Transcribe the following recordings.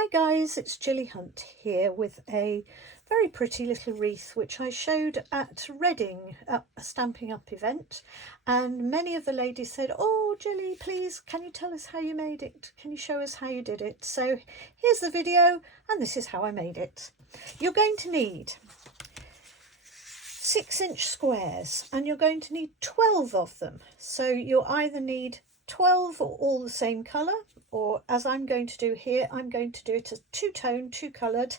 Hi guys, it's Gilly Hunt here with a very pretty little wreath which I showed at Reading at a Stampin' Up event, and many of the ladies said, "Oh Gilly, please can you tell us how you made it? Can you show us how you did it?" So here's the video and this is how I made it. You're going to need 6-inch squares and you're going to need 12 of them. So you'll either need 12 or all the same colour, or as I'm going to do here, I'm going to do it as two-tone, two-coloured.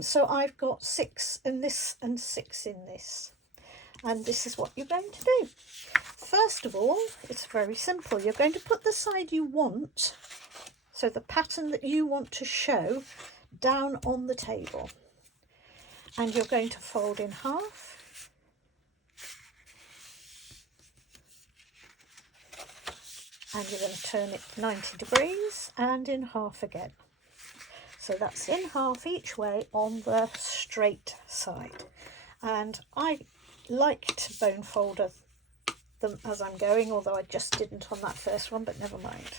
So I've got 6 in this and 6 in this. And this is what you're going to do. First of all, it's very simple. You're going to put the side you want, so the pattern that you want to show, down on the table. And you're going to fold in half. And you're going to turn it 90 degrees and in half again. So that's in half each way on the straight side. And I like to bone fold them as I'm going, although I just didn't on that first one, but never mind.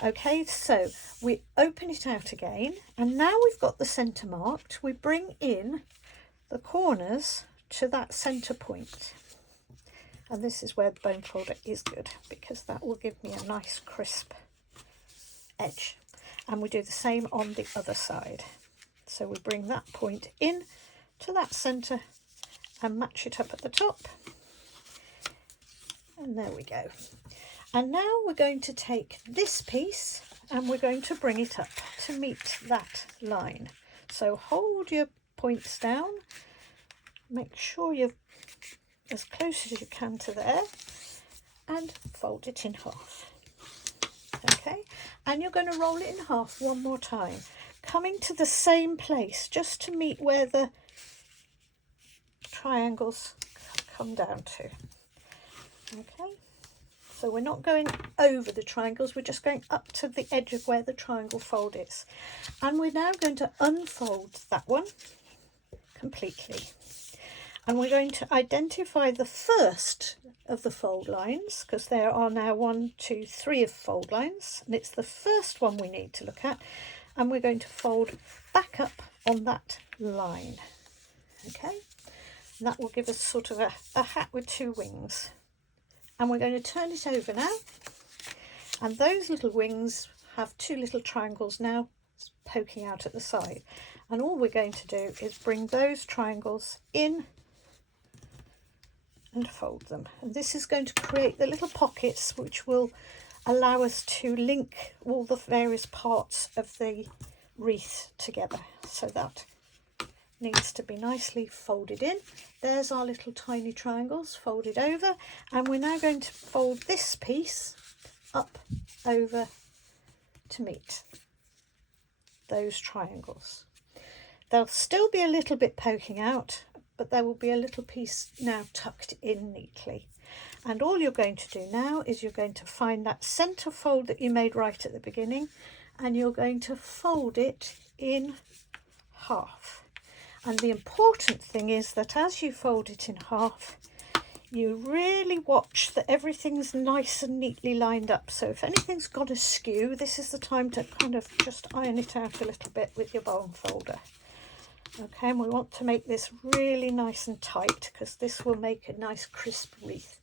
Okay, so we open it out again, and now we've got the centre marked, we bring in the corners to that centre point. And this is where the bone folder is good, because that will give me a nice crisp edge. And we do the same on the other side. So we bring that point in to that centre and match it up at the top. And there we go. And now we're going to take this piece and we're going to bring it up to meet that line. So hold your points down, make sure you're as close as you can to there, and fold it in half. Okay, and you're going to roll it in half one more time, coming to the same place just to meet where the triangles come down to. Okay, so we're not going over the triangles, we're just going up to the edge of where the triangle fold is. And we're now going to unfold that one completely. And we're going to identify the first of the fold lines, because there are now 1, 2, 3 of fold lines, and it's the first one we need to look at, and we're going to fold back up on that line. Okay, and that will give us sort of a hat with 2 wings. And we're going to turn it over now, and those little wings have 2 little triangles now poking out at the side, and all we're going to do is bring those triangles in and fold them, and this is going to create the little pockets which will allow us to link all the various parts of the wreath together. So that needs to be nicely folded in. There's our little tiny triangles folded over, and we're now going to fold this piece up over to meet those triangles. There'll still be a little bit poking out, but there will be a little piece now tucked in neatly. And all you're going to do now is you're going to find that centre fold that you made right at the beginning, and you're going to fold it in half. And the important thing is that as you fold it in half, you really watch that everything's nice and neatly lined up. So if anything's got askew, this is the time to kind of just iron it out a little bit with your bone folder. Okay, and we want to make this really nice and tight, because this will make a nice crisp wreath.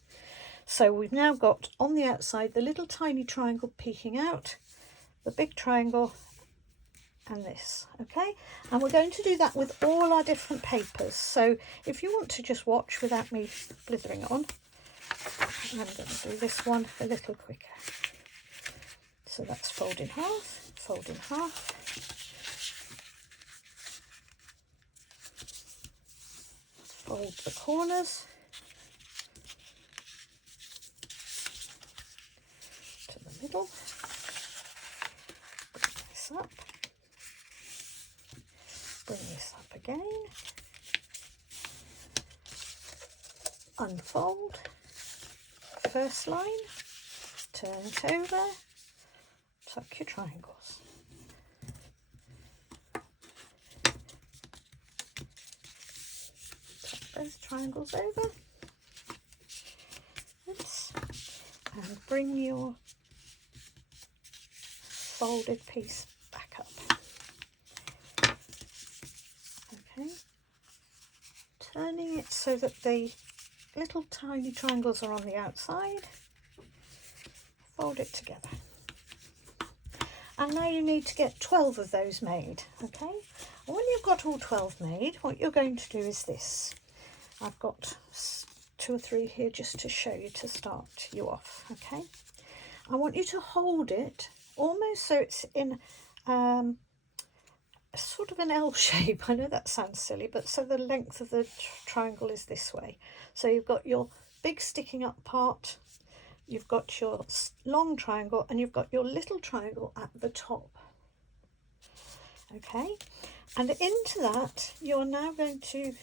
So we've now got on the outside the little tiny triangle peeking out, the big triangle, and this. Okay, and we're going to do that with all our different papers. So if you want to just watch without me blithering on, I'm going to do this one a little quicker. So that's fold in half, fold in half. Fold the corners to the middle, bring this up, bring this up again, unfold, first line, turn it over, tuck your triangles. Both triangles over, oops, and bring your folded piece back up. turning it so that the little tiny triangles are on the outside. Fold it together. And now you need to get 12 of those made, okay? And when you've got all 12 made, what you're going to do is this. I've got 2 or 3 here just to show you, to start you off, okay? I want you to hold it almost so it's in sort of an L shape. I know that sounds silly, but so the length of the triangle is this way. So you've got your big sticking up part, you've got your long triangle, and you've got your little triangle at the top. Okay, and into that you're now going to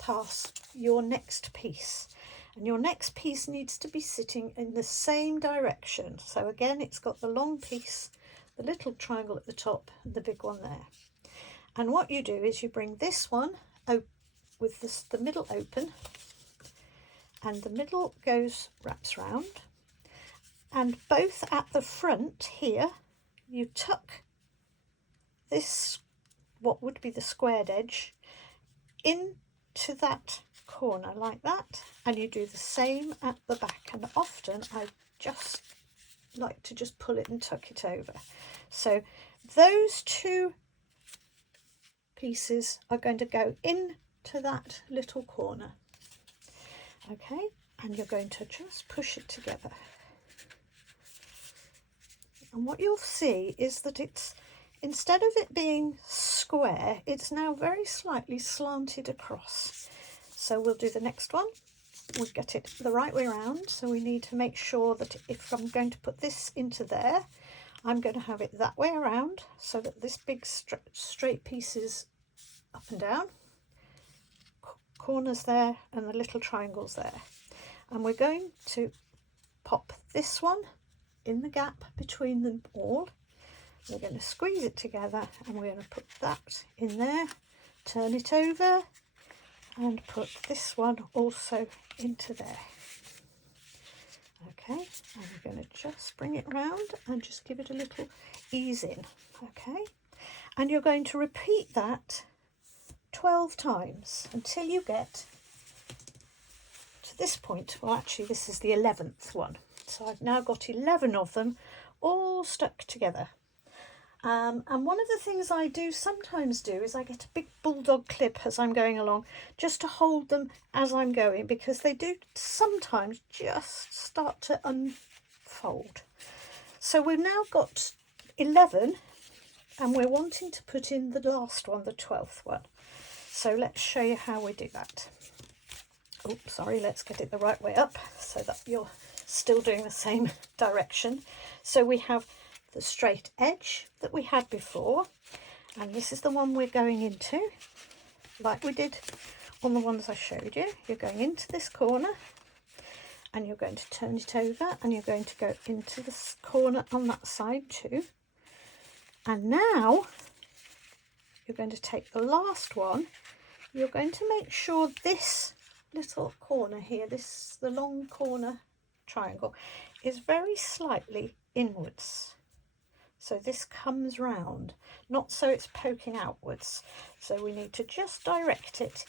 pass your next piece, and your next piece needs to be sitting in the same direction. So again, it's got the long piece, the little triangle at the top, and the big one there. And what you do is you bring this one with the middle open, and the middle wraps round, and both at the front here you tuck this, what would be the squared edge, into that corner like that, and you do the same at the back. And often I just like to just pull it and tuck it over. So those 2 pieces are going to go into that little corner, okay, and you're going to just push it together. And what you'll see is that it's, instead of it being square, it's now very slightly slanted across. So we'll do the next one. We'll get it the right way around. So we need to make sure that if I'm going to put this into there, I'm going to have it that way around, so that this big straight piece is up and down, corners there, and the little triangles there. And we're going to pop this one in the gap between them all. We're going to squeeze it together, and we're going to put that in there, turn it over, and put this one also into there. Okay, and we're going to just bring it round and just give it a little ease in. Okay, and you're going to repeat that 12 times until you get to this point. Well, actually this is the 11th one, so I've now got 11 of them all stuck together. And one of the things I do sometimes do is I get a big bulldog clip as I'm going along, just to hold them as I'm going, because they do sometimes just start to unfold. So we've now got 11, and we're wanting to put in the last one, the 12th one. So let's show you how we do that. Oh, sorry, let's get it the right way up so that you're still doing the same direction. So we have the straight edge that we had before, and this is the one we're going into, like we did on the ones I showed you. You're going into this corner, and you're going to turn it over, and you're going to go into this corner on that side too. And now you're going to take the last one. You're going to make sure this little corner here, the long corner triangle, is very slightly inwards. So this comes round, not so it's poking outwards. So we need to just direct it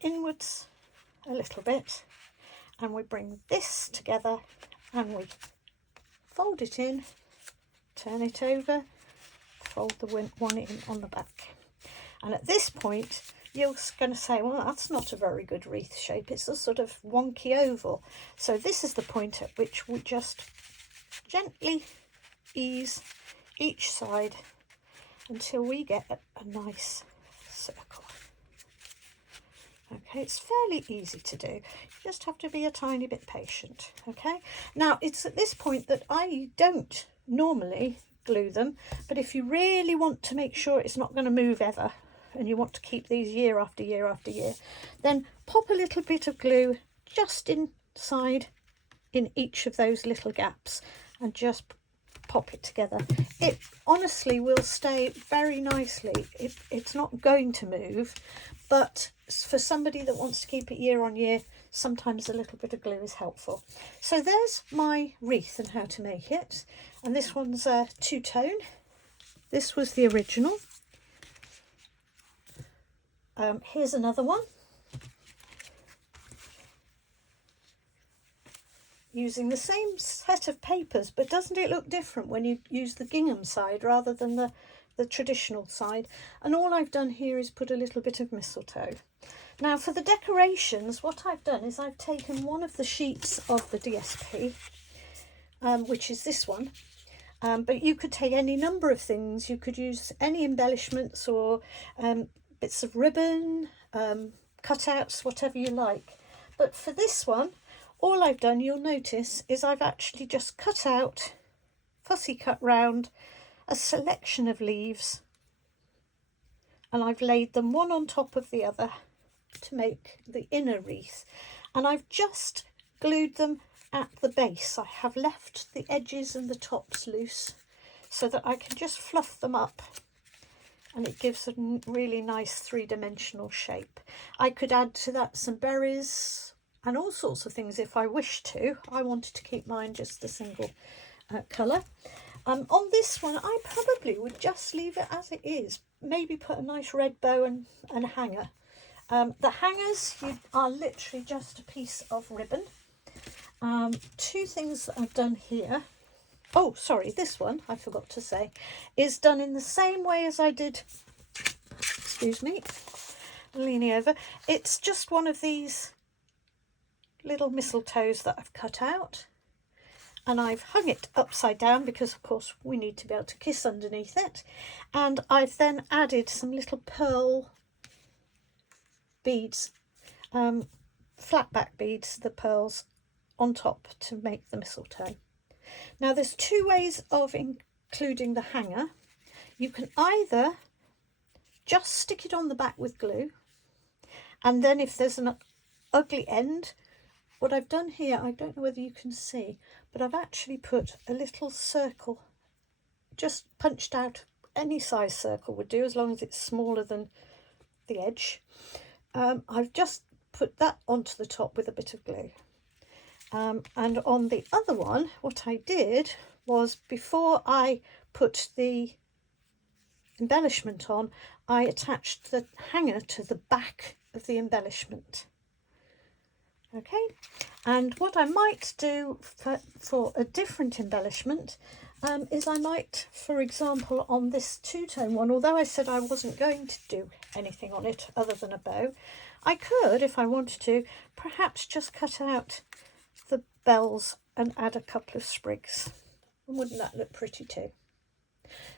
inwards a little bit, and we bring this together, and we fold it in, turn it over, fold the one in on the back. And at this point you're going to say, well, that's not a very good wreath shape, it's a sort of wonky oval. So this is the point at which we just gently ease each side until we get a nice circle. Okay, it's fairly easy to do. You just have to be a tiny bit patient. Okay, now it's at this point that I don't normally glue them, but if you really want to make sure it's not going to move ever, and you want to keep these year after year after year, then pop a little bit of glue just inside in each of those little gaps and just pop it together. It honestly will stay very nicely. It's not going to move, but for somebody that wants to keep it year on year, sometimes a little bit of glue is helpful. So there's my wreath and how to make it, and this one's a two-tone. This was the original. Here's another one. Using the same set of papers, but doesn't it look different when you use the gingham side rather than the traditional side? And all I've done here is put a little bit of mistletoe. Now for the decorations, what I've done is I've taken one of the sheets of the DSP, which is this one, but you could take any number of things. You could use any embellishments or bits of ribbon, cutouts, whatever you like. But for this one, all I've done, you'll notice, is I've actually just cut out, fussy cut round, a selection of leaves, and I've laid them one on top of the other to make the inner wreath. And I've just glued them at the base. I have left the edges and the tops loose so that I can just fluff them up, and it gives a really nice three-dimensional shape. I could add to that some berries and all sorts of things if I wish to. I wanted to keep mine just a single colour. On this one, I probably would just leave it as it is. Maybe put a nice red bow and a hanger. The hangers are literally just a piece of ribbon. Two things that I've done here. Oh, sorry, this one, I forgot to say, is done in the same way as I did, excuse me, leaning over. It's just one of these little mistletoes that I've cut out, and I've hung it upside down because of course we need to be able to kiss underneath it, and I've then added some little pearl beads, flat back beads, the pearls on top to make the mistletoe. Now there's two ways of including the hanger. You can either just stick it on the back with glue, and then if there's an ugly end, what I've done here, I don't know whether you can see, but I've actually put a little circle, just punched out. Any size circle would do as long as it's smaller than the edge. I've just put that onto the top with a bit of glue. And on the other one, what I did was, before I put the embellishment on, I attached the hanger to the back of the embellishment. Okay, and what I might do for a different embellishment is I might, for example, on this two-tone one, although I said I wasn't going to do anything on it other than a bow, I could, if I wanted to, perhaps just cut out the bells and add a couple of sprigs. And wouldn't that look pretty too?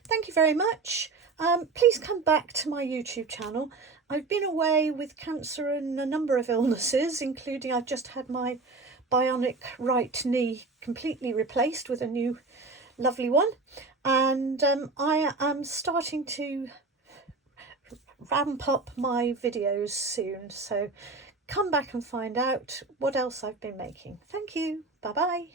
Thank you very much. Please come back to my YouTube channel. I've been away with cancer and a number of illnesses, including I've just had my bionic right knee completely replaced with a new lovely one, and I am starting to ramp up my videos soon, so come back and find out what else I've been making. Thank you. Bye bye.